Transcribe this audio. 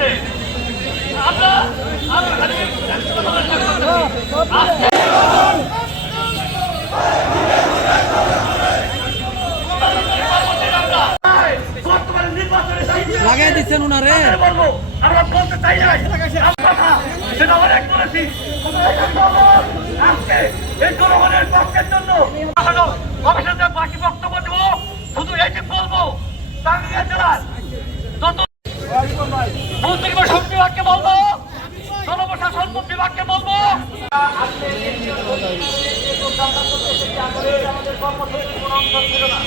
হয়েছে। আমরা লাগাই দিচ্ছেন উনারে আমরা বলতে চাই না সেটা অনেক বলেছি। আজকে এই জনগণের পক্ষের জন্য অবশ্যই বাকি বক্তব্য দেব। শুধু এটি বলবো টাঙ্গাইল জেলার যত মন্ত্রী বিভাগকে বলবো, জনপ্রশাসন বিভাগকে বলবো আমাদের কর্মসূচির কোনো অংশ ছিল না।